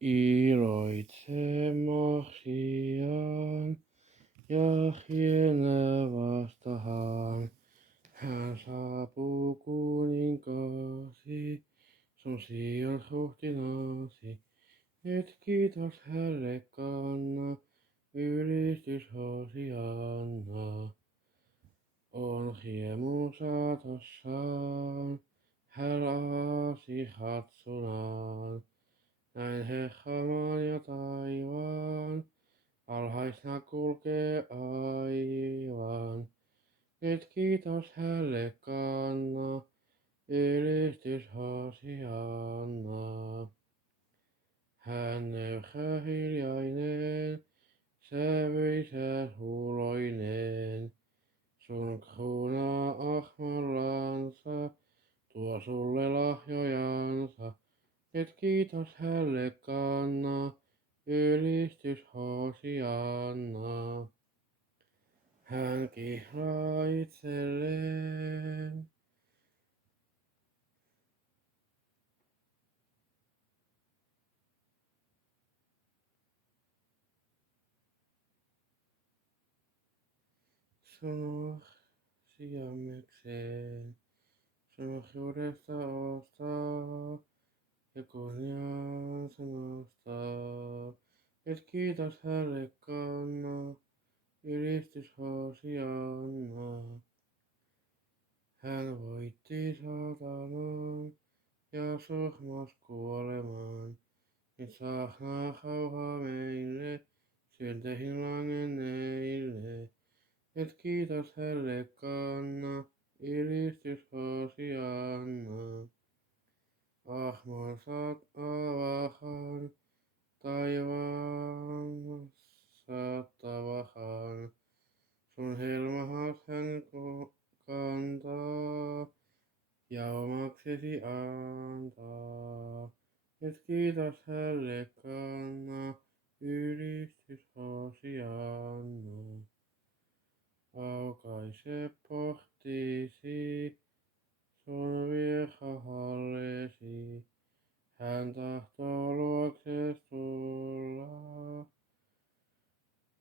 Iloitse Masiaan ja hienovastahan. Hän saapuu kuninkaasi, sun Sion ruhtinaasi. Et kiitos hänelle kanna, ylistys Hosianna. On riemu saatossaan, hän aasi hatsunaan. Näin Herra maan ja taivaan, alhaisna kulkee aivan. Nyt kiitos hänelle kanna, ylistys Hosianna. Hän nöyrä hiljainen, sävyisä huuloinen. Sun kruuna ahmallansa tuo sulle lahjojansa. Nyt kiitos hänelle kanna, ylistys Hosianna. Hän kihlaa itselleen. Sun sijammekseen, sun ohjuudesta ostaa ja kunniansa nostaa. Nyt kiitos hänelle kanna, ylistys Hosianna. Hän voitti saatanan ja surmas kuoleman. Nyt saarnaa rauhaa meille, synteihin langenneille. Nyt kiitos hänelle kanna, ylistys Hosianna. Ahmonsa avahan, taivaan saattavahan. Sun helmahas hän kantaa ja omaksesi antaa. Nyt kiitos hänelle kanna, ylistys Hosianna. Aukaise porttisi, sun virhahallesi. Hän tahtoo luokses tulla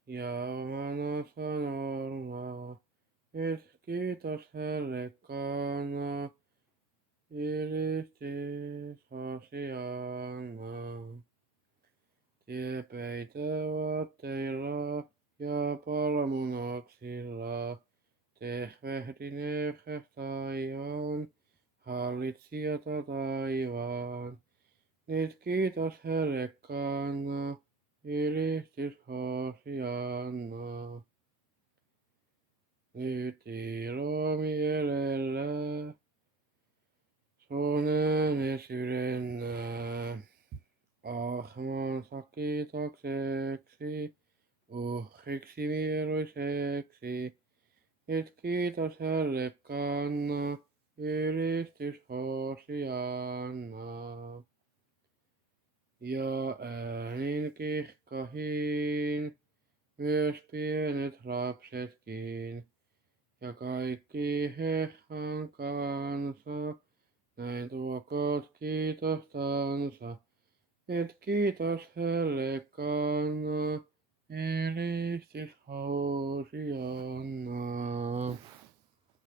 ja omana sanolla. Nyt kiitos hänelle kanna, ylistys Hosianna. Tie peitävaatteilla ja palmunoksilla tervehdin eurä taivaan, hallitsijata taivaan. Nyt kiitos hänelle kanna, ylistys Hosianna. Nyt ilo mielellä, sun äänes ylennää. Ahmonsa kiitokseksi, uhriksi mieluiseksi. Nyt kiitos hänelle kanna, ylistys Hosianna. Ja äänin kirkkahin, myös pienet lapsetkin, ja kaikki Herran kansa, näin tuokoot kiitostansa. Nyt kiitos hänelle kanna, ylistys Hosianna.